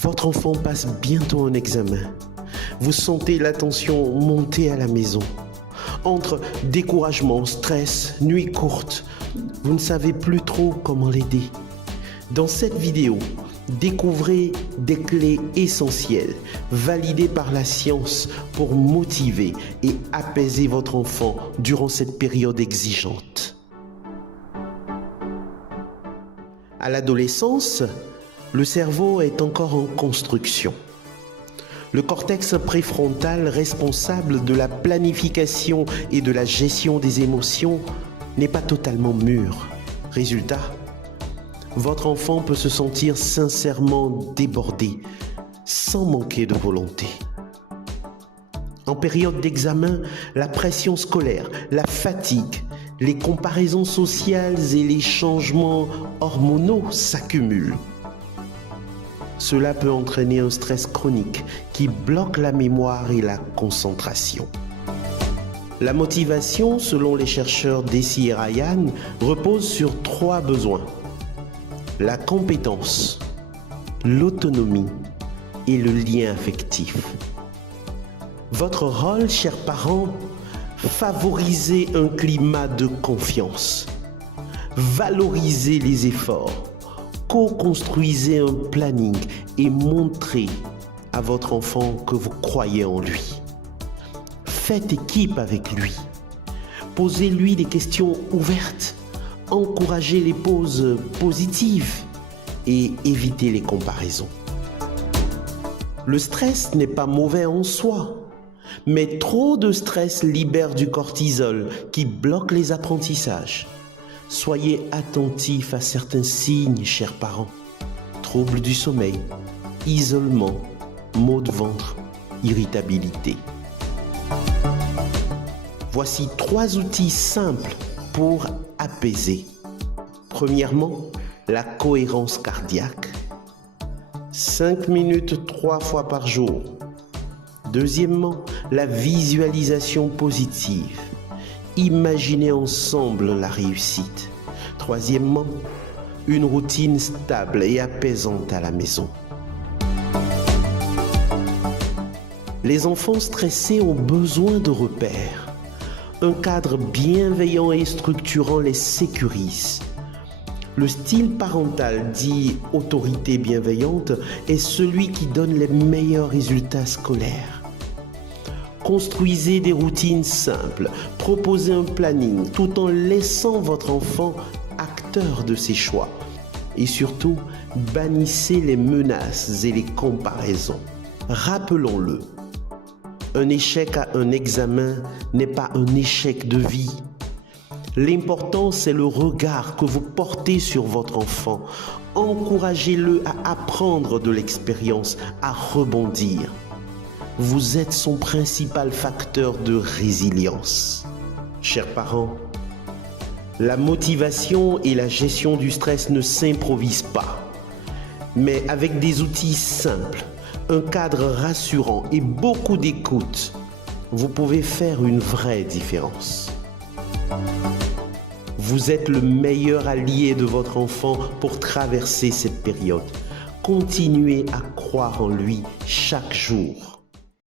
Votre enfant passe bientôt un examen. Vous sentez la tension monter à la maison. Entre découragement, stress, nuits courtes, vous ne savez plus trop comment l'aider. Dans cette vidéo, découvrez des clés essentielles, validées par la science pour motiver et apaiser votre enfant durant cette période exigeante. À l'adolescence, le cerveau est encore en construction. Le cortex préfrontal, responsable de la planification et de la gestion des émotions, n'est pas totalement mûr. Résultat, votre enfant peut se sentir sincèrement débordé, sans manquer de volonté. En période d'examen, la pression scolaire, la fatigue, les comparaisons sociales et les changements hormonaux s'accumulent. Cela peut entraîner un stress chronique qui bloque la mémoire et la concentration. La motivation, selon les chercheurs Deci et Ryan, repose sur 3 besoins: la compétence, l'autonomie et le lien affectif. Votre rôle, chers parents, favorisez un climat de confiance, valorisez les efforts, co-construisez un planning et montrez à votre enfant que vous croyez en lui. Faites équipe avec lui. Posez-lui des questions ouvertes. Encouragez les pauses positives et évitez les comparaisons. Le stress n'est pas mauvais en soi, mais trop de stress libère du cortisol qui bloque les apprentissages. Soyez attentifs à certains signes, chers parents. Troubles du sommeil, isolement, maux de ventre, irritabilité. Voici 3 outils simples pour apaiser. Premièrement, la cohérence cardiaque. 5 minutes 3 fois par jour. Deuxièmement, la visualisation positive. Imaginez ensemble la réussite. Troisièmement, une routine stable et apaisante à la maison. Les enfants stressés ont besoin de repères. Un cadre bienveillant et structurant les sécurise. Le style parental dit autorité bienveillante est celui qui donne les meilleurs résultats scolaires. Construisez des routines simples, proposez un planning tout en laissant votre enfant acteur de ses choix. Et surtout, bannissez les menaces et les comparaisons. Rappelons-le, un échec à un examen n'est pas un échec de vie. L'important, c'est le regard que vous portez sur votre enfant. Encouragez-le à apprendre de l'expérience, à rebondir. Vous êtes son principal facteur de résilience. Chers parents, la motivation et la gestion du stress ne s'improvisent pas. Mais avec des outils simples, un cadre rassurant et beaucoup d'écoute, vous pouvez faire une vraie différence. Vous êtes le meilleur allié de votre enfant pour traverser cette période. Continuez à croire en lui chaque jour.